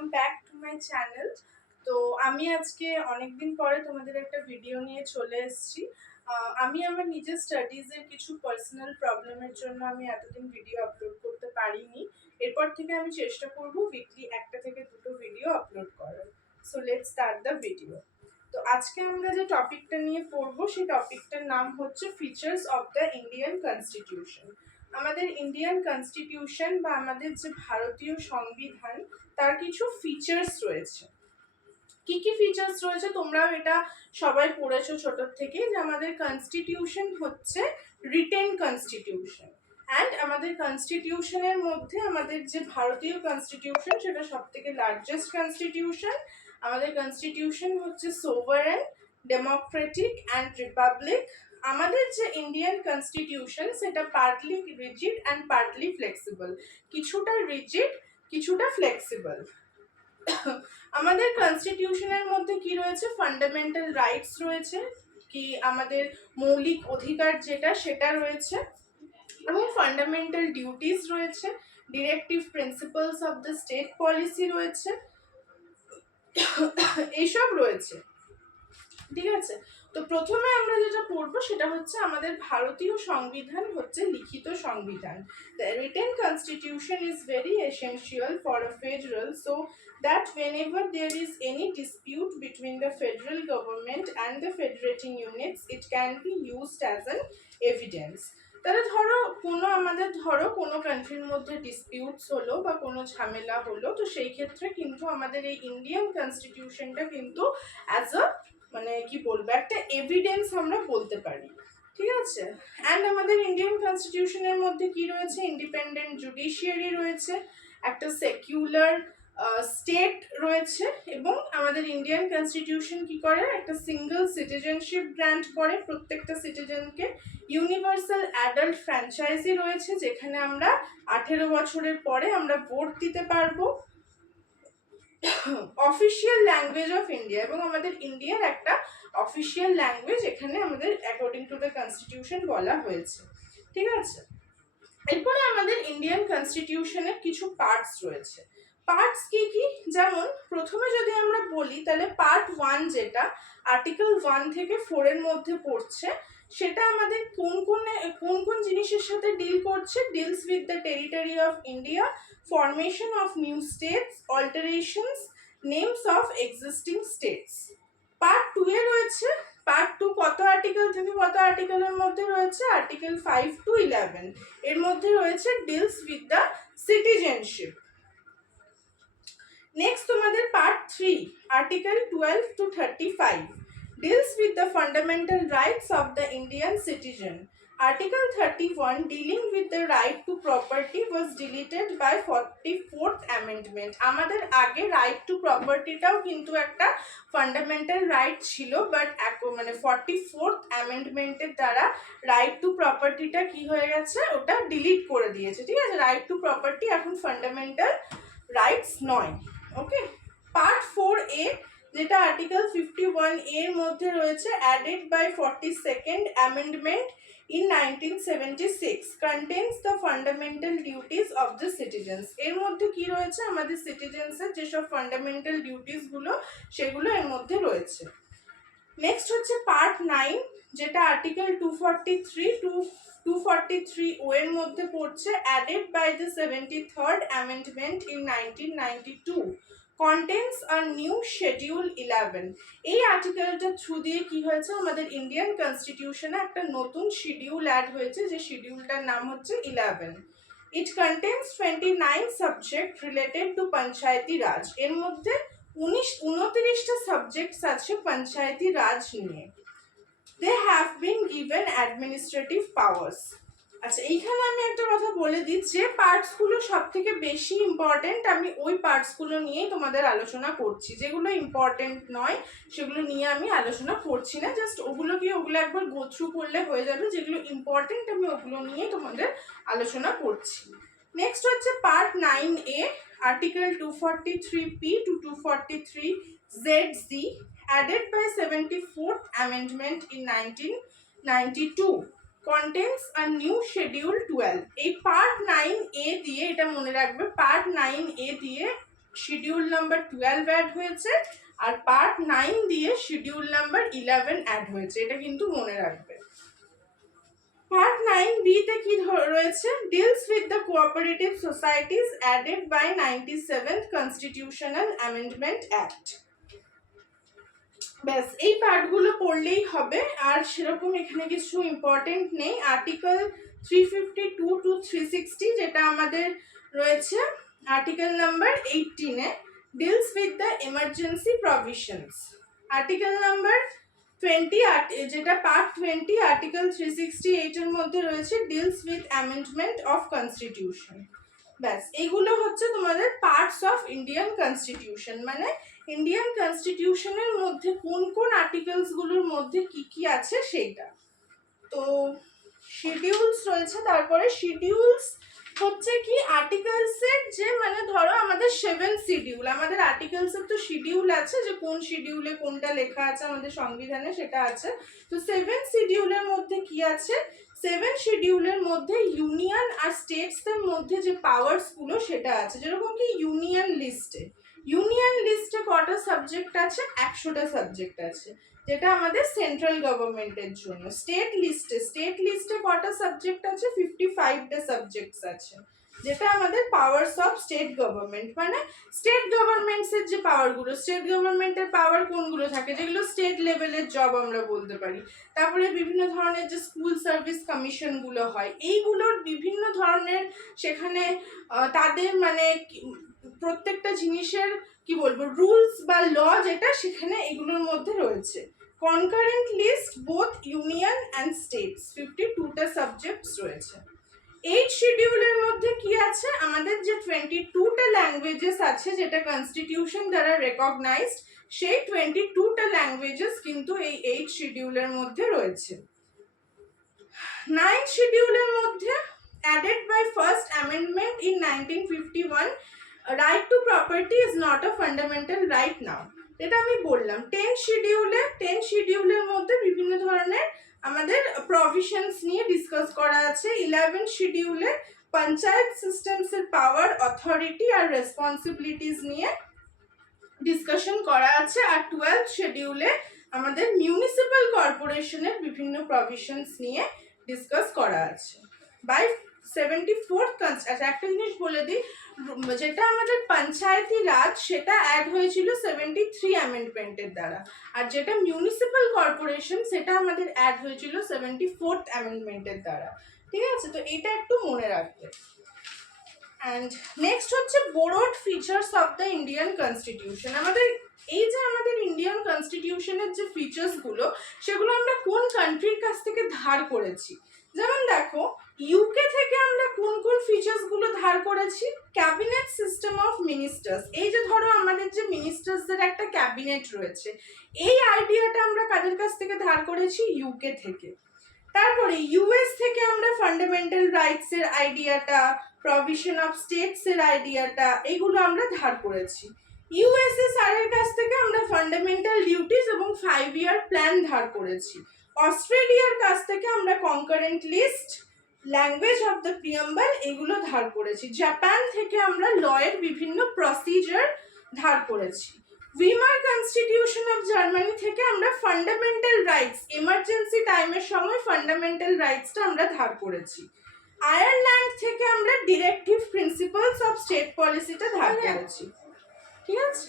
Welcome back to my channel. তো আমি আজকে অনেকদিন পরে তোমাদের একটা ভিডিও নিয়ে চলে এসেছি। আমি আমার নিজের স্টাডিজের কিছু পার্সোনাল প্রবলেমের জন্য আমি এতদিন ভিডিও আপলোড করতে পারিনি। এরপর থেকে আমি চেষ্টা করব উইকলি একটা থেকে দুটো ভিডিও আপলোড করার। So let's start the video. তো আজকে আমরা যে টপিকটা নিয়ে পড়বো সেই টপিকটার নাম হচ্ছে features of the Indian constitution. আমাদের ইন্ডিয়ান কনস্টিটিউশন বা আমাদের যে ভারতীয় সংবিধান তার কিছু ফিচার্স রয়েছে। কি কি ফিচার্স রয়েছে তোমরাও এটা সবাই পড়েছো ছোটোর থেকে, যে আমাদের কনস্টিটিউশন হচ্ছে রিটেন কনস্টিটিউশন। অ্যান্ড আমাদের কনস্টিটিউশনের মধ্যে আমাদের যে ভারতীয় কনস্টিটিউশন সেটা সব থেকে লার্জেস্ট কনস্টিটিউশন। আমাদের কনস্টিটিউশন হচ্ছে সোভারেন, ডেমোক্রেটিক অ্যান্ড রিপাবলিক। আমাদের যে ইন্ডিয়ান কনস্টিটিউশন সেটা partly rigid and partly flexible, কিছুটা রিজিড কিছুটা ফ্লেক্সিবল। আমাদের কনস্টিটিউশনের মধ্যে কি রয়েছে, ফান্ডামেন্টাল রাইটস রয়েছে, কি আমাদের মৌলিক অধিকার যেটা সেটা রয়েছে, এবং ফান্ডামেন্টাল ডিউটিস রয়েছে, directive principles of the state policy রয়েছে, এইসব রয়েছে। ঠিক আছে, তো প্রথমে আমরা যেটা পড়বো সেটা হচ্ছে আমাদের ভারতীয় সংবিধান হচ্ছে লিখিত সংবিধান। The written constitution is very essential for a federal, so that whenever there is any dispute between the federal government and the federating units, it can be used as an evidence. তাহলে ধরো কোনো কান্ট্রির মধ্যে disputes হলো বা কোনো ঝামেলা হলো, তো সেই ক্ষেত্রে কিন্তু আমাদের এই ইন্ডিয়ান কনস্টিটিউশনটা কিন্তু অ্যাজ আ কি বলবো একটা এভিডেন্স আমরা বলতে পারি। ঠিক আছে, অ্যান্ড আমাদের ইন্ডিয়ান কনস্টিটিউশনের মধ্যে কি রয়েছে, ইন্ডিপেন্ডেন্ট জুডিশিয়ারি রয়েছে, একটা সেকুলার স্টেট রয়েছে, এবং আমাদের ইন্ডিয়ান কনস্টিটিউশন কি করে, একটা সিঙ্গেল সিটিজেনশিপ গ্র্যান্ট করে প্রত্যেকটা সিটিজেনকে। ইউনিভার্সাল অ্যাডাল্ট ফ্র্যাঞ্চাইজি রয়েছে, যেখানে আমরা 18 বছরের পরে আমরা ভোট দিতে পারবো। অফিসিয়াল ল্যাঙ্গুয়েজ অফ ইন্ডিয়া, এবং আমাদের ইন্ডিয়ার একটা অফিসিয়াল ল্যাঙ্গুয়েজ এখানে আমাদের অ্যাকর্ডিং টু দ্য কনস্টিটিউশন বলা হয়েছে। ঠিক আছে, এরপরে আমাদের ইন্ডিয়ান কনস্টিটিউশনের কিছু পার্টস রয়েছে। পার্টস কি কি, যেমন প্রথমে যদি আমরা বলি তাহলে পার্ট 1 যেটা আর্টিকেল 1 থেকে 4 এর মধ্যে পড়ছে, সেটা আমাদের কোন কোন জিনিসের সাথে ডিল করছে, deals with the territory of India, formation of new states, alterations, names of existing states. Part 2 এ রয়েছে, পার্ট 2 কত আর্টিকেল থেকে কত আর্টিকেলের মধ্যে রয়েছে, আর্টিকেল 5 to 11 এর মধ্যে রয়েছে deals with the citizenship. Next তোমাদের part 3 article 12 to 35 deals with the fundamental rights of the Indian citizen. Article 31 dealing with the right to property was deleted by 44th amendment. আমাদের আগে right two প্রপার্টিটাও কিন্তু একটা fundamental right ছিল, but 44th অ্যামেন্ডমেন্টের দ্বারা right two প্রপার্টিটা কি হয়ে গেছে, ওটা ডিলিট করে দিয়েছে। ঠিক আছে, রাইট টু প্রপার্টি এখন ফান্ডামেন্টাল রাইটস নয়। ওকে, পার্ট 4A যেটা আর্টিকেল 51 এর মধ্যে রয়েছে, added by 42nd amendment in 1976 contains the fundamental duties of the citizens. এর মধ্যে কি রয়েছে, আমাদের সিটিজেন্সের যেসব ফান্ডামেন্টাল ডিউটিস গুলো সেগুলো এর মধ্যে রয়েছে। নেক্সট হচ্ছে পার্ট 9 যেটা আর্টিকেল 243 to 243O এর মধ্যে পড়ছে, added by the 73rd amendment in 1992 contains a new schedule 11. এই আর্টিকেলটা থ্রু দিয়ে কি হয়েছে, আমাদের ইন্ডিয়ান কনস্টিটিউশনে একটা নতুন শিডিউল অ্যাড হয়েছে, যে শিডিউলটার নাম হচ্ছে 11. It contains 29 subject related to পঞ্চায়েতি রাজ। এর মধ্যে 29টা সাবজেক্টস আছে পঞ্চায়েতি রাজ নিয়ে। They have been given administrative powers. আচ্ছা, এইখানে আমি একটা কথা বলে দিই, যে পার্টসগুলো সব থেকে বেশি ইম্পর্টেন্ট আমি ওই পার্টসগুলো নিয়েই তোমাদের আলোচনা করছি, যেগুলো ইম্পর্টেন্ট নয় সেগুলো নিয়ে আমি আলোচনা করছি না, জাস্ট ওগুলো একবার গো থ্রু করলে হয়ে যাবে, যেগুলো ইম্পর্টেন্ট আমি ওগুলো নিয়েই তোমাদের আলোচনা করছি। নেক্সট হচ্ছে part 9A article 243P to 243ZZ added by 74th amendment in 1992 contains a new schedule 12. এই পার্ট 9A দিয়ে, এটা মনে রাখবে, পার্ট 9A দিয়ে শিডিউল নাম্বার 12 অ্যাড হয়েছে, আর পার্ট 9 দিয়ে শিডিউল নাম্বার 11 অ্যাড হয়েছে, এটা কিন্তু মনে রাখবে। পার্ট 9B তে কি রয়েছে? Deals with the cooperative societies added by 97th constitutional amendment act. ব্যাস এই পার্টগুলো পড়লেই হবে, আর সেরকম এখানে কিছু ইম্পর্টেন্ট নেই। আর্টিকেল 352 টু 360 যেটা আমাদের রয়েছে article number 18 A, deals with the emergency provisions. Article number 20 যেটা পার্ট 20 আর্টিকেল 368 এর মধ্যে রয়েছে deals with amendment of constitution. ব্যাস এইগুলো হচ্ছে তোমাদের পার্টস অফ ইন্ডিয়ান কনস্টিটিউশন, মানে ইন্ডিয়ান কনস্টিটিউশনের মধ্যে কোন কোন আর্টিকেলস গুলোর মধ্যে কি কি আছে সেইটা। তো শিডিউলস রয়েছে, তারপরে শিডিউলস হচ্ছে কি আর্টিকেলসের যে, মানে ধরো আমাদের 7 শিডিউল, আমাদের আর্টিকেলসের তো শিডিউল আছে যে কোন শিডিউলে কোনটা লেখা আছে আমাদের সংবিধানে সেটা আছে। তো 7 শিডিউলের মধ্যে কি আছে? 7 শিডিউলের মধ্যে ইউনিয়ন আর স্টেটসদের মধ্যে যে পাওয়ার্স গুলো সেটা আছে। যেরকম কি ইউনিয়ন লিস্টে কটা সাবজেক্ট আছে? 100টা সাবজেক্ট আছে, যেটা আমাদের সেন্ট্রাল গভর্নমেন্টের জন্য। স্টেট লিস্টে কটা সাবজেক্ট আছে? 55টা সাবজেক্টস আছে, যেটা আমাদের পাওয়ারস অফ স্টেট গভর্নমেন্ট, মানে স্টেট গভর্নমেন্টসের যে পাওয়ারগুলো, স্টেট গভর্নমেন্টের পাওয়ার কোনগুলো থাকে? যেগুলো স্টেট লেভেলের জব আমরা বলতে পারি। তারপরে বিভিন্ন ধরনের যে স্কুল সার্ভিস কমিশনগুলো হয়, এইগুলোর বিভিন্ন ধরনের সেখানে তাদের মানে প্রত্যেকটা জিনিসের কি বলবো রুলস বা ল যেটা সেখানে এগুলোর মধ্যে রয়েছে। Concurrent list both union and states, 52টা সাবজেক্টস রয়েছে। 8 শিডিউলের মধ্যে কি আছে? আমাদের যে 22টা ল্যাঙ্গুয়েজেস আছে যেটা কনস্টিটিউশন দ্বারা রেকগনাইজড, সেই 22টা ল্যাঙ্গুয়েজেস কিন্তু এই 8 শিডিউলের মধ্যে রয়েছে। 9 শিডিউলের মধ্যে added by first amendment in 1951, right to property is not a fundamental right now, এটা আমি বললাম। 10 শিডিউলের মধ্যে বিভিন্ন ধরনের আমাদের প্রভিশনস নিয়ে ডিসকাস করা আছে। 11 শিডিউলে পঞ্চায়েত সিস্টেমস এর পাওয়ার, অথরিটি আর রেসপন্সিবিলিটিস নিয়ে ডিসকাশন করা আছে। আর 12 শিডিউলে আমাদের মিউনিসিপ্যাল কর্পোরেশনের বিভিন্ন প্রভিশনস নিয়ে ডিসকাস করা আছে। বাই 74th আচ্ছা একটা জিনিস বলে দিই, যেটা আমাদের পঞ্চায়েতি রাজ সেটা অ্যাড হয়েছিল 73 অ্যামেন্ডমেন্টের দ্বারা, আর যেটা মিউনিসিপ্যাল কর্পোরেশন সেটা আমাদের অ্যাড হয়েছিল 74th অ্যামেন্ডমেন্টের দ্বারা। ঠিক আছে, তো এটা একটু মনে রাখবে। অ্যান্ড নেক্সট হচ্ছে borrowed features of the Indian constitution. আমাদের এই যে আমাদের ইন্ডিয়ান কনস্টিটিউশনের যে ফিচার্সগুলো, সেগুলো আমরা কোন কান্ট্রির কাছ থেকে ধার করেছি? যেমন দেখো, ইউকে থেকে আমরা কোন কোন ফিচার্সগুলো ধার করেছি? Cabinet system of ministers. এই যে ধরো আমাদের যে মিনিস্টার্সদের একটা ক্যাবিনেট রয়েছে, এই আইডিয়াটা আমরা কাদের কাছ থেকে ধার করেছি? ইউকে থেকে। তারপরে ইউএস থেকে আমরা ফান্ডামেন্টাল রাইটস এর আইডিয়াটা, প্রভিশন অফ স্টেটস এর আইডিয়াটা, এগুলো আমরা ধার করেছি। ইউএসএসআর এর কাছ থেকে আমরা ফান্ডামেন্টাল ডিউটিস এবং 5 ইয়ার প্ল্যান ধার করেছি। অস্ট্রেলিয়ার কাছ থেকে আমরা concurrent list, language of the preamble এগুলো ধার করেছি। জাপান থেকে আমরা লয়ের বিভিন্ন প্রসিজার ধার করেছি। উইমার কনস্টিটিউশন অফ জার্মানি থেকে আমরা ফান্ডামেন্টাল রাইটস, এমার্জেন্সি টাইমের সময় ফান্ডামেন্টাল রাইটসটা আমরা ধার করেছি। আয়ারল্যান্ড থেকে আমরা ডিরেক্টিভ প্রিন্সিপালস অফ স্টেট পলিসিটা ধার করেছি। ঠিক আছে।